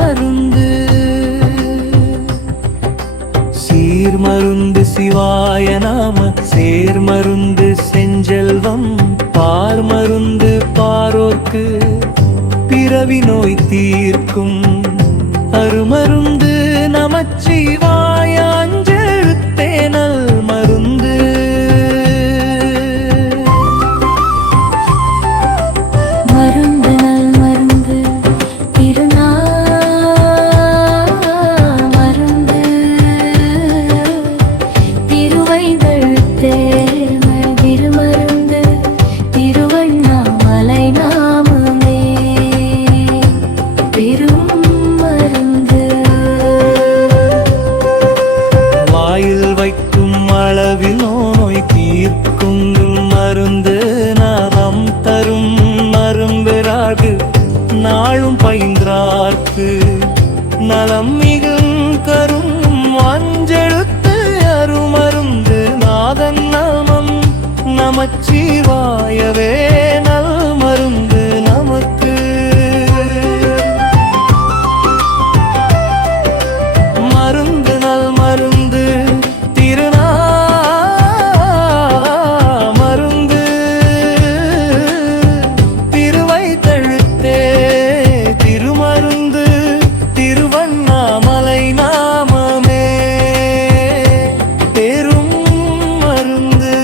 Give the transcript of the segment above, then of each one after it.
மருந்து. சீர்மருந்து சிவாய நாம சேர்மருந்து செஞ்செல்வம். பார்மருந்து பாரோர்க்கு பிறவி நோய் தீர்க்கும். அருமருந்து நமச்சிவாய அஞ்செழுத்தே நல் மருந்து. மருந்து நல் மருந்து திருநாமருந்து. திருவைந்தெழுத்தே திருமருந்து. திருவண்ணாமலை நாமமே பெரும் மருந்து. வாயில் வைக்கும் அளவில் நோய் தீர்க்கும் மருந்து. நலம் தரும் மரும்பெறாகு நாளும் பயின்றார்க்கு. நலம் மிகும் கரும் அஞ்செழுத்து அருமருந்து. நாதன் நாமம் நமச்சிவாயவே நல் மருந்து நமக்கு. மருந்து நல் மருந்து திருநாமருந்து. திருவைந்தெழுத்தே திருமருந்து. திருவண்ணாமலை நாமமே பெரும் மருந்து.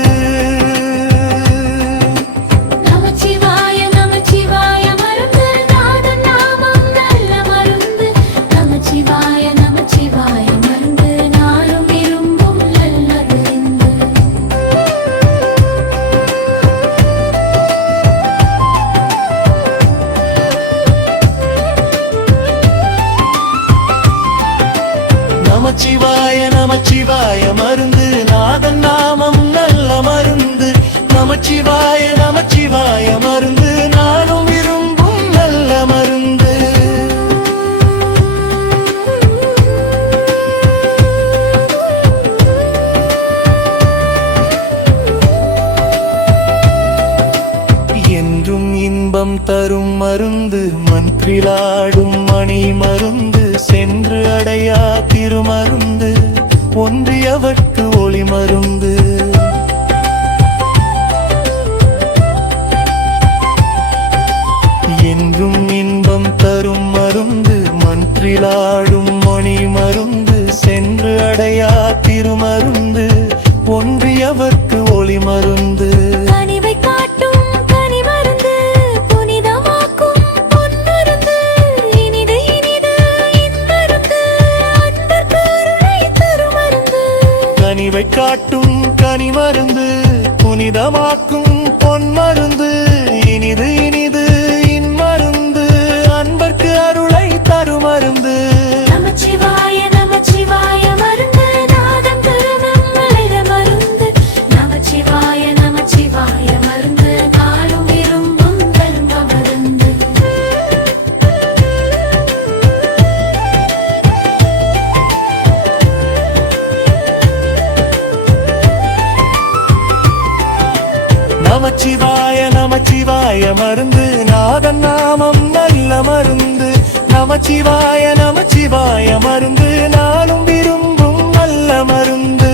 நமச்சிவாய நமச்சிவாய மருந்து. நாதன் நாமம் நல்ல மருந்து. நமச்சிவாய நமச்சிவாய மருந்து. நாளும் விரும்பும் நல்லதென்று. நமச்சிவாய நமச்சிவாய மருந்து. நாதன் நாமம் நல்ல மருந்து. நமச்சிவாய நமச்சிவாய மருந்து. நானும் விரும்பும் நல்ல மருந்து. என்றும் இன்பம் தரும் மருந்து. மன்றிலாடும் மணி மருந்து. சென்று அடையா திருமருந்து. ஒன்றியவர்க்கு ஒளி மருந்து. என்றும் இன்பம் தரும் மருந்து. மன்றிலாடும் மணி மருந்து. சென்று அடையா திருமருந்து. ஒன்றியவர்க்கு ஒளி மருந்து. கனிவை காட்டும் கனி மருந்து. புனிதமாக்கும் பொன்மருந்து. இனிது இனிது இன்மருந்து. அன்பர்க்கு அருளை தருமருந்து. கனிவை காட்டும் கனி மருந்து. புனிதமாக்கும் பொன் மருந்து. இனிது இனிது இன்மருந்து. அன்பர்க்கு அருளை தருமருந்து. நமச்சிவாய நமச்சிவாய மருந்து. நாதன் திருநம்மலை மருந்து. நமச்சிவாய நமச்சிவாய மருந்து. நாளும் விரும்பும் நல்ல மருந்து. நமச்சிவாய நமச்சிவாய மருந்து. நாதன் நாமம் நல்ல மருந்து. நமச்சிவாய நமச்சிவாய மருந்து. நானும் விரும்பும் நல்ல மருந்து.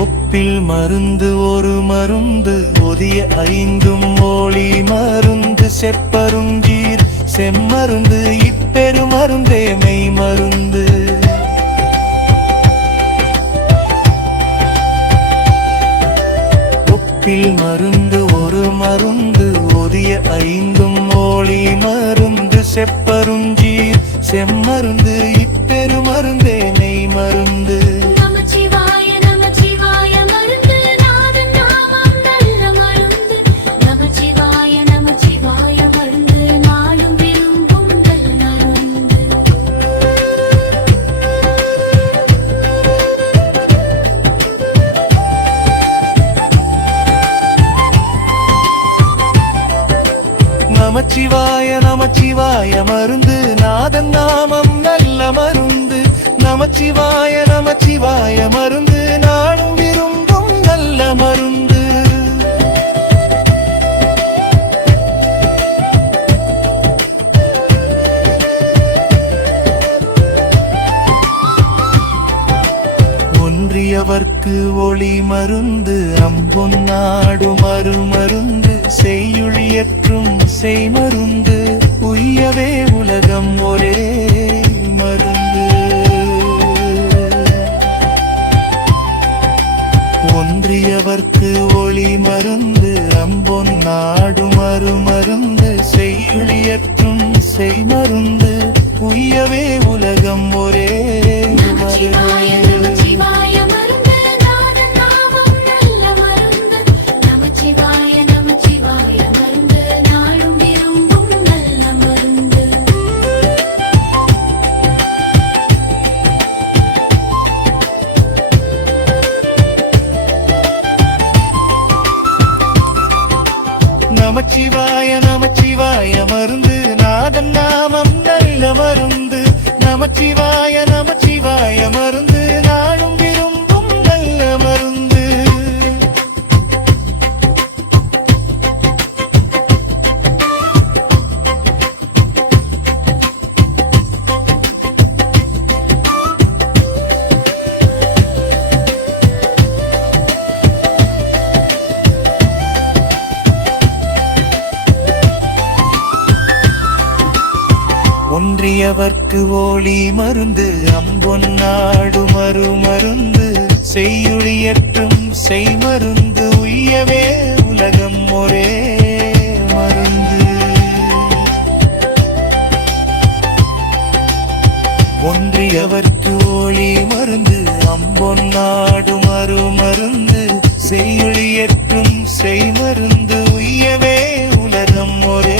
ஒப்பில் மருந்து ஒரு மருந்து. ஒதிய ஐந்தும் ஒளி மருந்து. செப்பருஞ்சீர் செம்மருந்து. இப்பெரு மருந்தே மெய் மருந்து. ஒப்பில் மருந்து ஒரு மருந்து. ஒதிய ஐந்தும் ஒளி மருந்து. செப்பருஞ்சீர் செம்மருந்து. இப்பெரு மருந்தே மெய் மருந்து. நமச்சிவாய நமச்சிவாய மருந்து. நாதன் நாமம் நல்ல மருந்து. நமச்சிவாய நமச்சிவாய மருந்து. நாளும் விரும்பும் நல்ல மருந்து. நமச்சிவாய நமச்சிவாய மருந்து. நாதன் நாமம் நல்ல மருந்து. நமச்சிவாய நமச்சிவாய மருந்து. ஒன்றியவர்க்கு ஒளி மருந்து அம்பொன்னாடு மருந்து செய்யுளியற்றும் செய்மருந்து உய்யவே உலகம் ஒரே மருந்து. ஒன்றியவர்க்கு ஒளி மருந்து அம்பொன்னாடு மருந்து செய்யுளியற்றும் செய்மருந்து உய்யவே உலகம் ஒரே நமச்சிவாய நமச்சிவாய மருந்து நாதன் நாமம் நல்ல மருந்து. நமச்சிவாய நமச்சிவாய மருந்து நாளும் விரும்பும் நல்ல மருந்து. நமச்சிவாய நமச்சிவாய மருந்து நாதன் நாமம் நல்ல மருந்து. நமச்சிவாய நமச்சிவாய மருந்து நாளும் விரும்பும் நல்ல மருந்து. ஒன்றியவர்க்கு ஒளி மருந்து அம்பொன்னாடு மருந்து செய்யுளியற்றும் செய்மருந்து உய்யவே உலகம் ஒரே மருந்து. ஒன்றியவர்க்கு ஒளி மருந்து அம்பொன்னாடு மருந்து செய்யுளியற்றும் செய்மருந்து உய்யவே உலகம் ஒரே